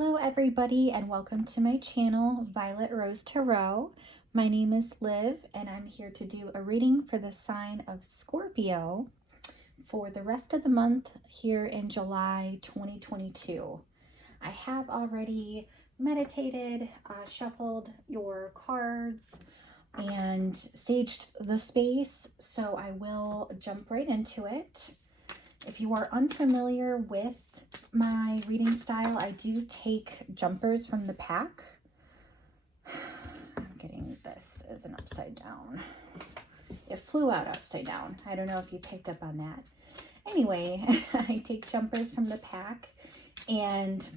Hello everybody and welcome to my channel, Violet Rose Tarot. My name is Liv and I'm here to do a reading for the sign of Scorpio for the rest of the month here in July 2022. I have already meditated, shuffled your cards, and staged the space, so I will jump right into it. If you are unfamiliar with my reading style, I do take jumpers from the pack. I'm getting this as an upside down. It flew out upside down. I don't know if you picked up on that. Anyway, I take jumpers from the pack and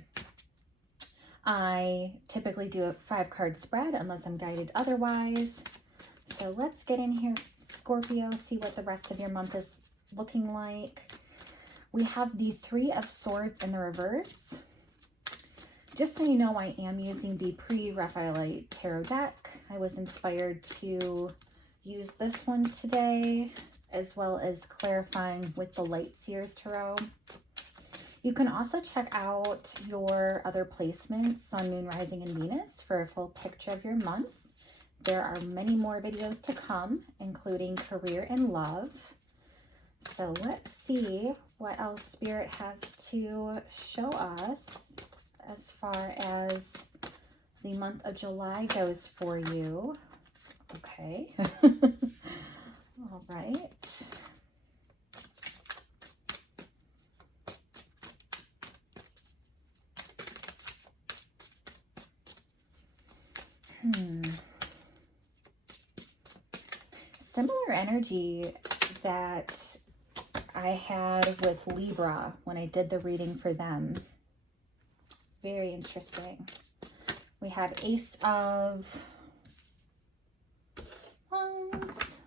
I typically do a 5-card spread unless I'm guided otherwise. So let's get in here, Scorpio, see what the rest of your month is looking like. We have the 3 of Swords in the reverse. Just so you know, I am using the pre-Raphaelite tarot deck. I was inspired to use this one today, as well as clarifying with the Light Seers Tarot. You can also check out your other placements, Sun, Moon, Rising, and Venus, for a full picture of your month. There are many more videos to come, including career and love. So let's see what else Spirit has to show us as far as the month of July goes for you. Okay. All right. Similar energy that I had with Libra when I did the reading for them. Very interesting. We have Ace of Wands.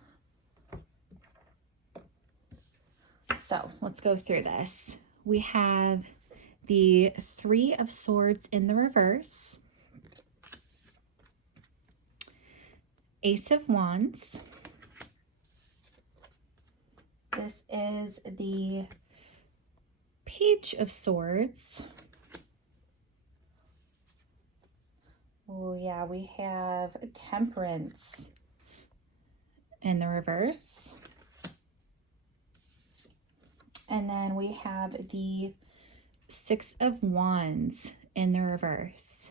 So let's go through this. We have the 3 of Swords in the reverse, Ace of Wands. This is the Page of Swords. Oh yeah, we have Temperance in the reverse. And then we have the 6 of Wands in the reverse.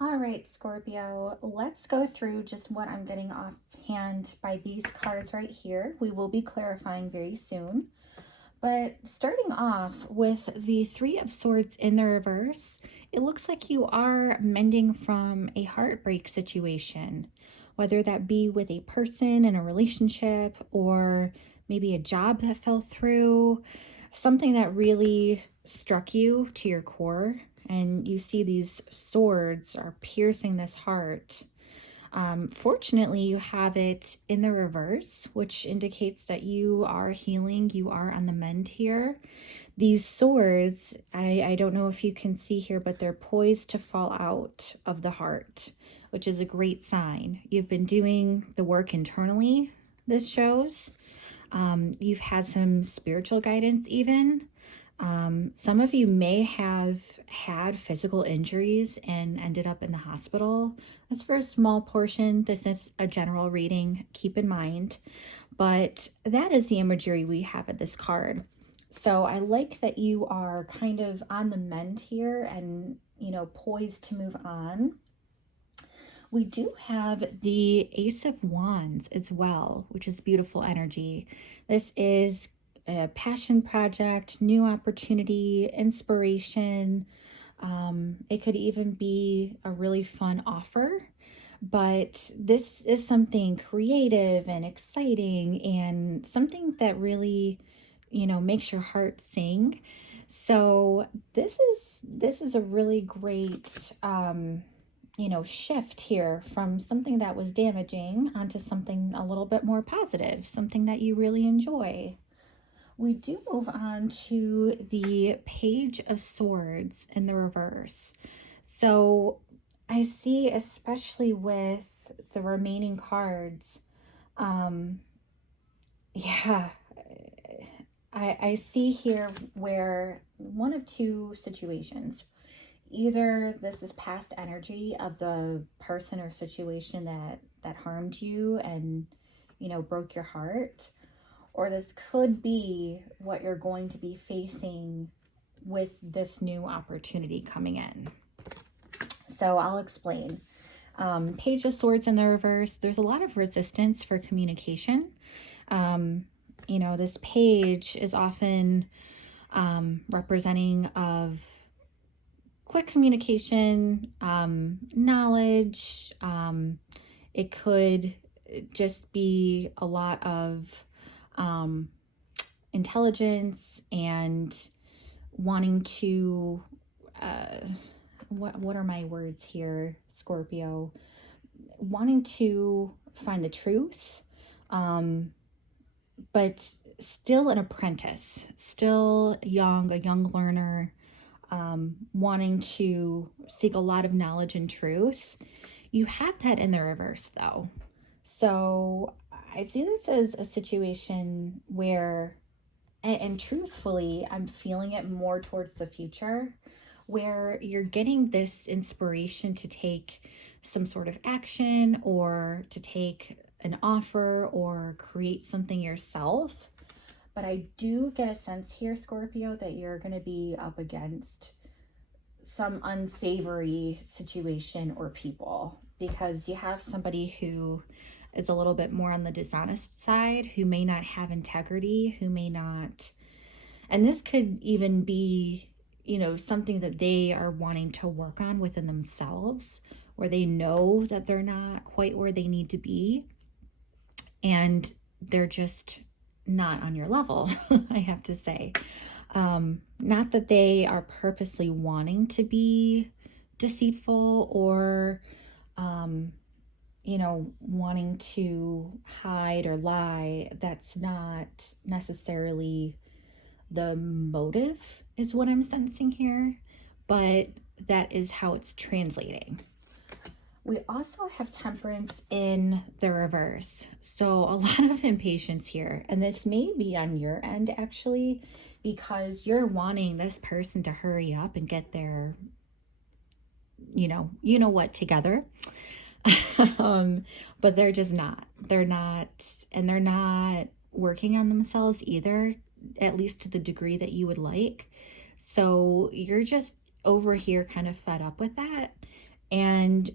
All right, Scorpio, let's go through just what I'm getting offhand by these cards right here. We will be clarifying very soon. But starting off with the 3 of Swords in the reverse, it looks like you are mending from a heartbreak situation, whether that be with a person in a relationship or maybe a job that fell through, something that really struck you to your core. And you see these swords are piercing this heart. Fortunately, you have it in the reverse, which indicates that you are healing, you are on the mend here. These swords, I don't know if you can see here, but they're poised to fall out of the heart, which is a great sign. You've been doing the work internally, this shows. You've had some spiritual guidance even. Some of you may have had physical injuries and ended up in the hospital. That's for a small portion. This is a general reading, keep in mind. But that is the imagery we have at this card. So I like that you are kind of on the mend here and, you know, poised to move on. We do have the Ace of Wands as well, which is beautiful energy. This is a passion project, new opportunity, inspiration. It could even be a really fun offer, but this is something creative and exciting and something that really, you know, makes your heart sing. So this is a really great you know, shift here from something that was damaging onto something a little bit more positive, something that you really enjoy. We do move on to the Page of Swords in the reverse. So I see, especially with the remaining cards, yeah, I see here where one of two situations. either this is past energy of the person or situation that harmed you and, you know, broke your heart, or this could be what you're going to be facing with this new opportunity coming in. So I'll explain. Page of Swords in the reverse, there's a lot of resistance for communication. You know, this page is often representing of quick communication, knowledge. It could just be a lot of intelligence and wanting to, what are my words here, Scorpio? Wanting to find the truth, but still an apprentice, still young, a young learner, wanting to seek a lot of knowledge and truth. You have that in the reverse though. So I see this as a situation where, and truthfully, I'm feeling it more towards the future, where you're getting this inspiration to take some sort of action or to take an offer or create something yourself. But I do get a sense here, Scorpio, that you're going to be up against some unsavory situation or people, because you have somebody who is a little bit more on the dishonest side, who may not have integrity, who may not, and this could even be, you know, something that they are wanting to work on within themselves, where they know that they're not quite where they need to be, and they're just not on your level, I have to say. Not that they are purposely wanting to be deceitful or, you know, wanting to hide or lie. That's not necessarily the motive, is what I'm sensing here, but that is how it's translating. We also have Temperance in the reverse. So a lot of impatience here. And this may be on your end, actually, because you're wanting this person to hurry up and get their, you know what, together. But they're just not. They're not, and they're not working on themselves either, at least to the degree that you would like. So you're just over here kind of fed up with that. And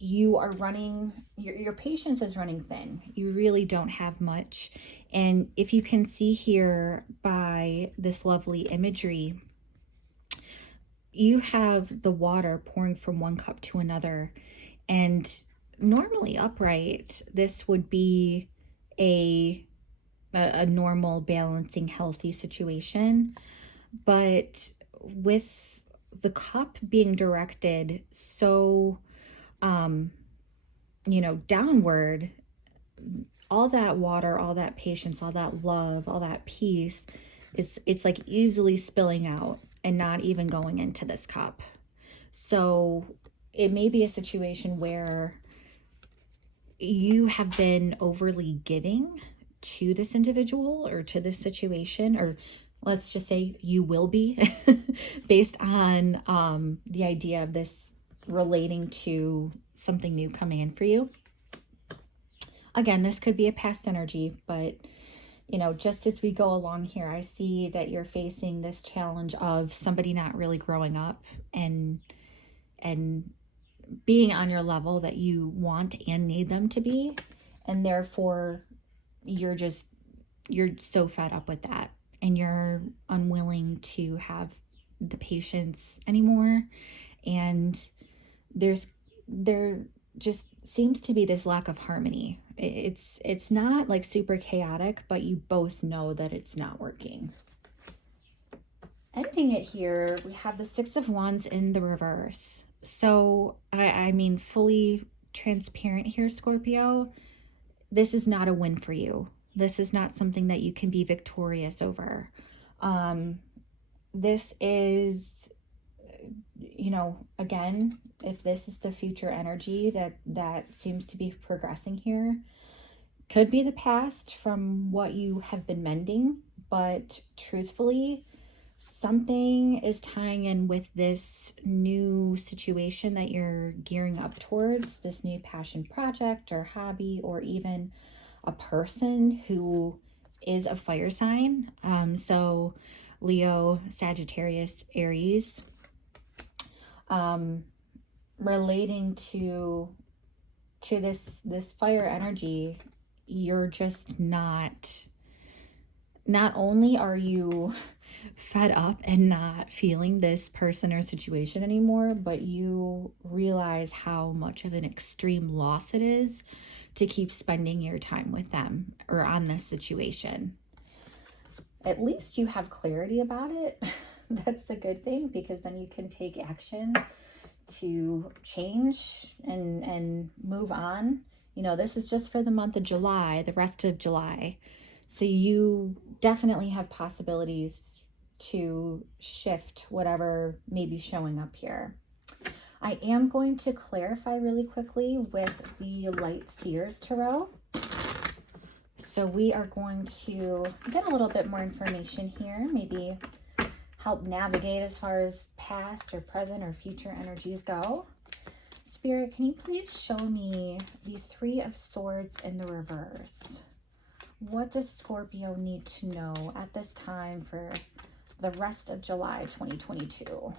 you are running, your patience is running thin. You really don't have much. And if you can see here by this lovely imagery, you have the water pouring from one cup to another. And normally upright, this would be a normal, balancing, healthy situation. But with the cup being directed so you know, downward, all that water, all that patience, all that love, all that peace, it's like easily spilling out and not even going into this cup. So it may be a situation where you have been overly giving to this individual or to this situation, or let's just say you will be based on the idea of this relating to something new coming in for you. Again, this could be a past energy, but you know, just as we go along here, I see that you're facing this challenge of somebody not really growing up and being on your level that you want and need them to be, and therefore you're so fed up with that, and you're unwilling to have the patience anymore. And there just seems to be this lack of harmony. It's not like super chaotic, but you both know that it's not working. Ending it here, we have the Six of Wands in the reverse. So I mean, fully transparent here, Scorpio, this is not a win for you. This is not something that you can be victorious over. This is, you know, again, if this is the future energy that seems to be progressing here, could be the past from what you have been mending, but truthfully, something is tying in with this new situation that you're gearing up towards, this new passion project or hobby, or even a person who is a fire sign. So Leo, Sagittarius, Aries, relating to this fire energy. You're just not only are you fed up and not feeling this person or situation anymore, but you realize how much of an extreme loss it is to keep spending your time with them or on this situation. At least you have clarity about it. That's the good thing, because then you can take action to change and move on. You know, this is just for the month of July, the rest of July. So you definitely have possibilities to shift whatever may be showing up here. I am going to clarify really quickly with the Light Seers Tarot. So we are going to get a little bit more information here, maybe help navigate as far as past or present or future energies go. Spirit, can you please show me the Three of Swords in the reverse? What does Scorpio need to know at this time for the rest of July 2022?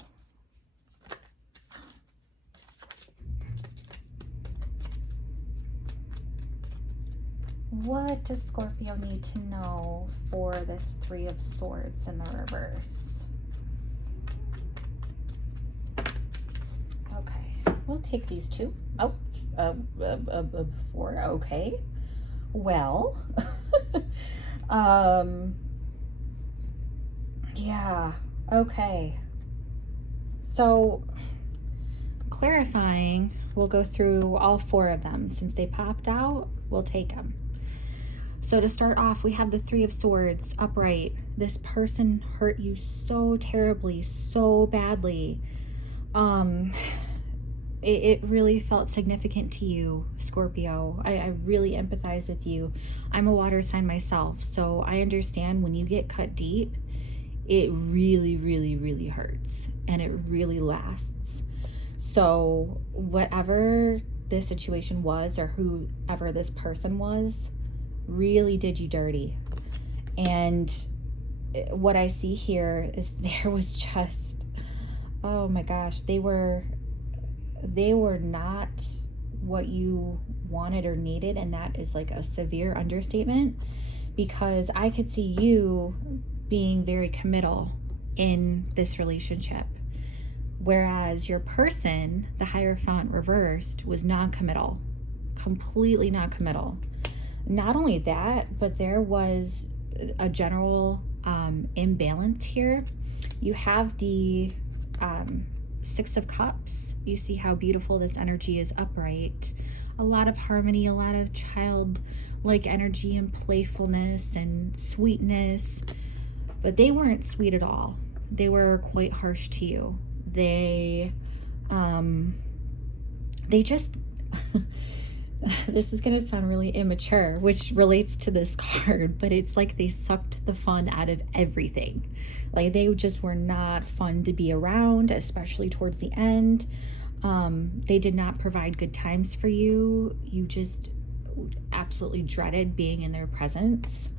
What does Scorpio need to know for this Three of Swords in the reverse? Okay, we'll take these two. Oh, four. Okay. Well, yeah, okay. So, clarifying, we'll go through all four of them. Since they popped out, we'll take them. So to start off, we have the Three of Swords upright. This person hurt you so terribly, so badly. It really felt significant to you, Scorpio. I really empathize with you. I'm a water sign myself, so I understand when you get cut deep, it really, really, really hurts, and it really lasts. So whatever this situation was, or whoever this person was, really did you dirty. And what I see here is there was just, oh my gosh, they were not what you wanted or needed, and that is like a severe understatement, because I could see you being very committal in this relationship, whereas your person, the Hierophant reversed, was non-committal, completely non-committal. Not only that, but there was a general imbalance here. You have the Six of Cups. You see how beautiful this energy is upright. A lot of harmony, a lot of childlike energy and playfulness and sweetness. But they weren't sweet at all. They were quite harsh to you. They just this is going to sound really immature, which relates to this card, but it's like they sucked the fun out of everything. Like they just were not fun to be around, especially towards the end. They did not provide good times for you. You just absolutely dreaded being in their presence.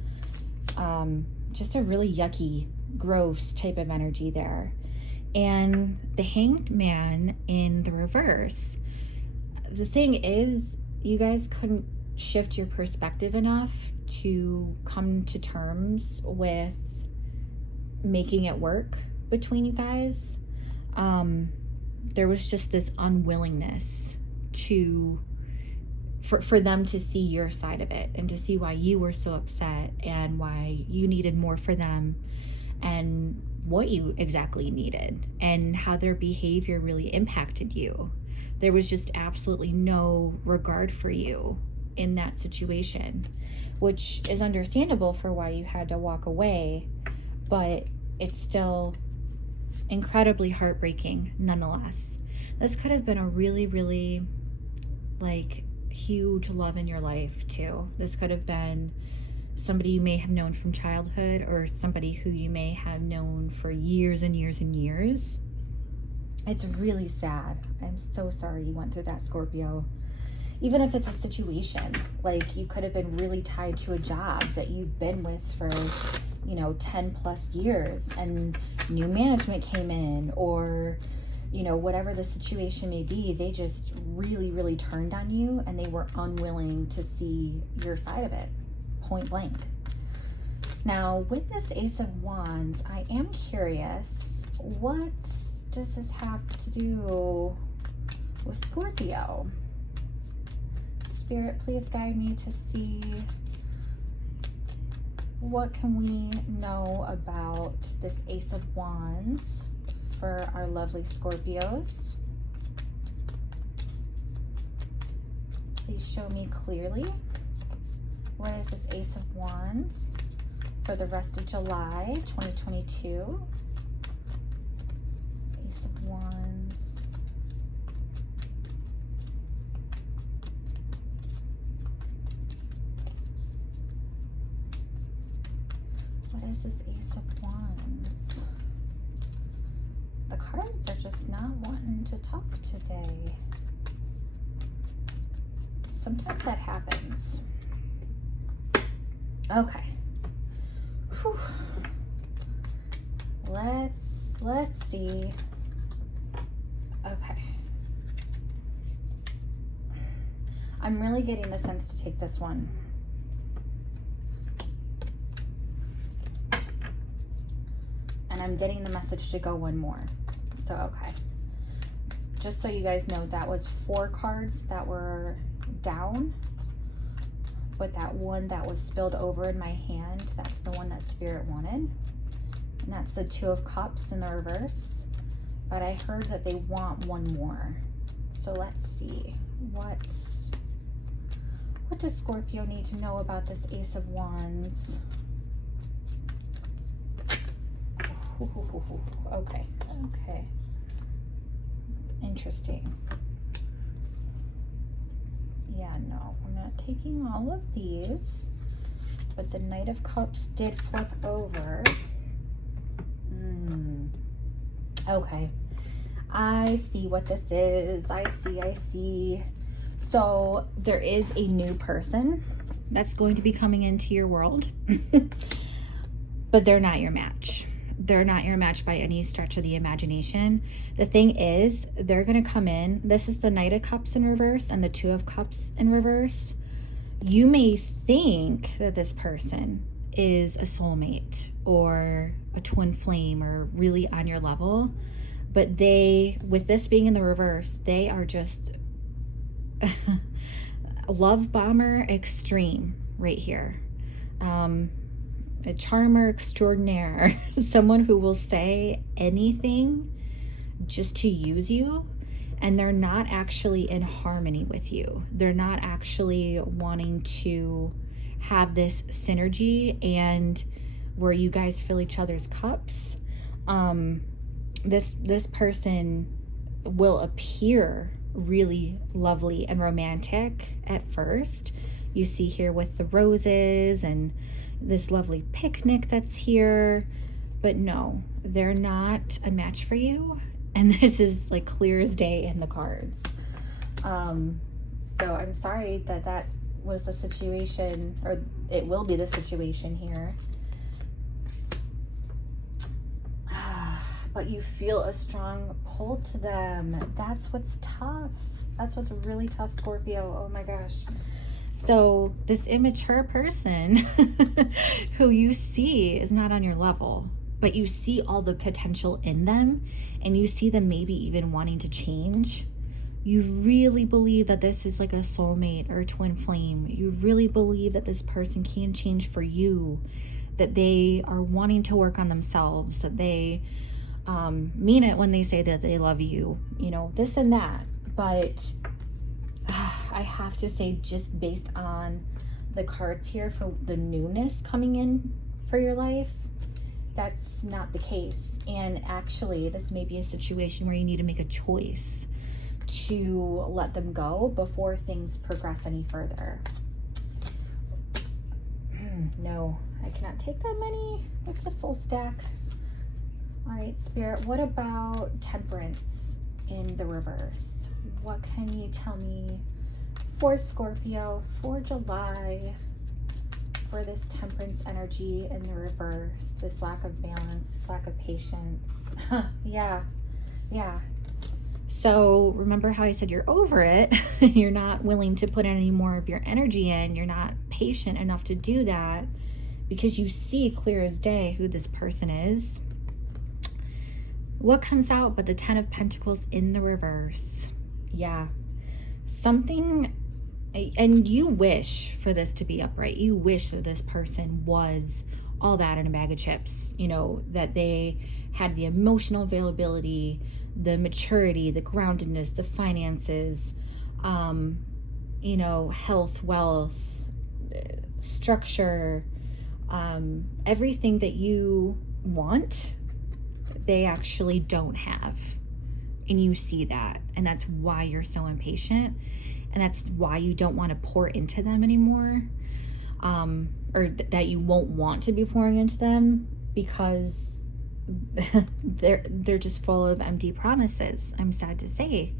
Just a really yucky, gross type of energy there. And the Hanged Man in the reverse. The thing is, you guys couldn't shift your perspective enough to come to terms with making it work between you guys. There was just this unwillingness for them to see your side of it and to see why you were so upset and why you needed more for them and what you exactly needed and how their behavior really impacted you. There was just absolutely no regard for you in that situation, which is understandable for why you had to walk away, but it's still incredibly heartbreaking nonetheless. This could have been a really, really like huge love in your life too. This could have been somebody you may have known from childhood, or somebody who you may have known for years and years and years. It's really sad. I'm so sorry you went through that, Scorpio. Even if it's a situation, like you could have been really tied to a job that you've been with for, you know, 10 plus years, and new management came in, or, you know, whatever the situation may be, they just really, really turned on you and they were unwilling to see your side of it, point blank. Now, with this Ace of Wands, I am curious, what does this have to do with Scorpio? Spirit, please guide me to see what can we know about this Ace of Wands for our lovely Scorpios. Please show me clearly, what is this Ace of Wands for the rest of July 2022? Ace of Wands. What is this Ace of Wands? The cards are just not wanting to talk today. Sometimes that happens. Okay. Whew. Let's see. Okay. I'm really getting the sense to take this one. And I'm getting the message to go one more. So, okay. Just so you guys know, that was 4 cards that were down. But that one that was spilled over in my hand, that's the one that Spirit wanted. And that's the 2 of Cups in the reverse. But I heard that they want one more. So let's see. What does Scorpio need to know about this Ace of Wands? Okay. Interesting. Yeah, no, we're not taking all of these. But the Knight of Cups did flip over. Okay. I see what this is. I see. So there is a new person that's going to be coming into your world. But they're not your match. They're not your match by any stretch of the imagination. The thing is, they're going to come in. This is the Knight of Cups in reverse and the 2 of Cups in reverse. You may think that this person is a soulmate or a twin flame or really on your level. But they, with this being in the reverse, they are just love bomber extreme right here. A charmer extraordinaire, someone who will say anything just to use you, and they're not actually in harmony with you. They're not actually wanting to have this synergy and where you guys fill each other's cups. This person will appear really lovely and romantic at first. You see here with the roses and this lovely picnic that's here, but no, they're not a match for you, and this is like clear as day in the cards. So I'm sorry that was the situation, or it will be the situation here. But you feel a strong pull to them. That's what's tough. That's what's really tough, Scorpio. Oh my gosh. So this immature person who you see is not on your level, but you see all the potential in them, and you see them maybe even wanting to change. You really believe that this is like a soulmate or a twin flame. You really believe that this person can change for you, that they are wanting to work on themselves, that they mean it when they say that they love you, you know, this and that. But I have to say, just based on the cards here for the newness coming in for your life, that's not the case. And actually, this may be a situation where you need to make a choice to let them go before things progress any further. No, I cannot take that many. What's the full stack? All right, Spirit, what about Temperance in the reverse? What can you tell me for Scorpio for July for this Temperance energy in the reverse? This lack of balance, this lack of patience. Yeah. So remember how I said you're over it. You're not willing to put any more of your energy in. You're not patient enough to do that because you see clear as day who this person is. What comes out but the 10 of Pentacles in the reverse? Yeah. Something, and you wish for this to be upright. You wish that this person was all that in a bag of chips, you know, that they had the emotional availability, the maturity, the groundedness, the finances, you know, health, wealth, structure, everything that you want, they actually don't have. And you see that. And that's why you're so impatient. And that's why you don't want to pour into them anymore. Or that you won't want to be pouring into them because they're just full of empty promises. I'm sad to say.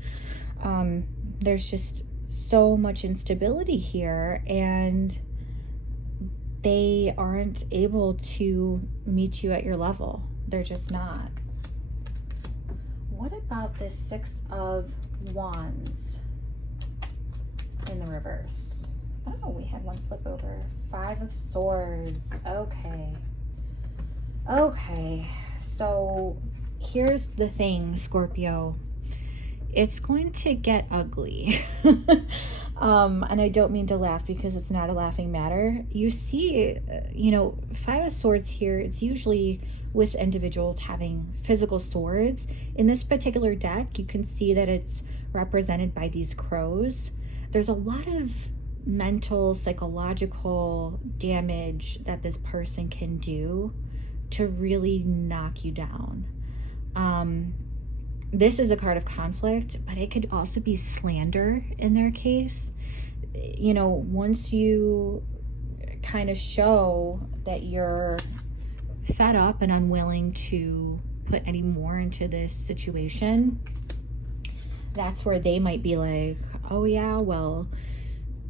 There's just so much instability here, and they aren't able to meet you at your level. They're just not. What about this 6 of Wands in the reverse? Oh, we had one flip over. 5 of Swords. Okay. So here's the thing, Scorpio. It's going to get ugly. And I don't mean to laugh because it's not a laughing matter. You see, you know, 5 of Swords here, it's usually with individuals having physical swords. In this particular deck, you can see that it's represented by these crows. There's a lot of mental, psychological damage that this person can do to really knock you down. This is a card of conflict, but it could also be slander in their case. You know, once you kind of show that you're fed up and unwilling to put any more into this situation, that's where they might be like, oh yeah, well,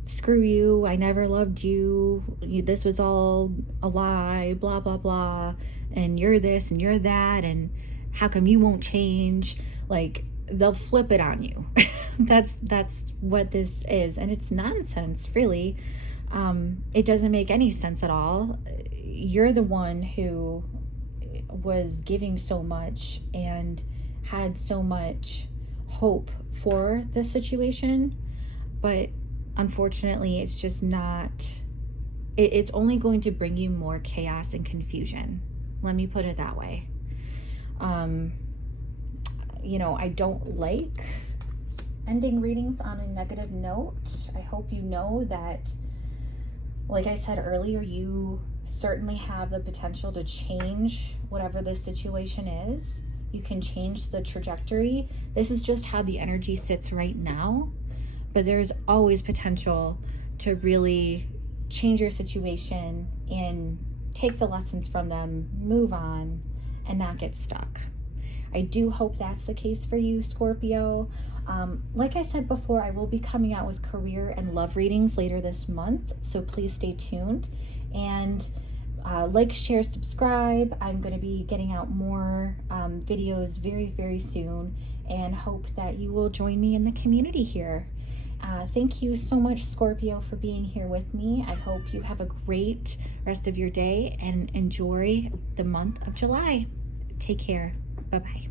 screw you, I never loved you, this was all a lie, blah blah blah, and you're this and you're that, and how come you won't change? Like, they'll flip it on you. that's what this is, and it's nonsense, really. It doesn't make any sense at all. You're the one who was giving so much and had so much hope for the situation, but unfortunately it's just not, it's only going to bring you more chaos and confusion. Let me put it that way. You know, I don't like ending readings on a negative note. I hope you know that, like I said earlier, you certainly have the potential to change whatever this situation is. You can change the trajectory. This is just how the energy sits right now, but there's always potential to really change your situation and take the lessons from them, move on, and not get stuck. I do hope that's the case for you, Scorpio. Like I said before, I will be coming out with career and love readings later this month, so please stay tuned. And like, share, subscribe. I'm going to be getting out more videos very, very soon, and hope that you will join me in the community here. Thank you so much, Scorpio, for being here with me. I hope you have a great rest of your day and enjoy the month of July. Take care. Bye-bye.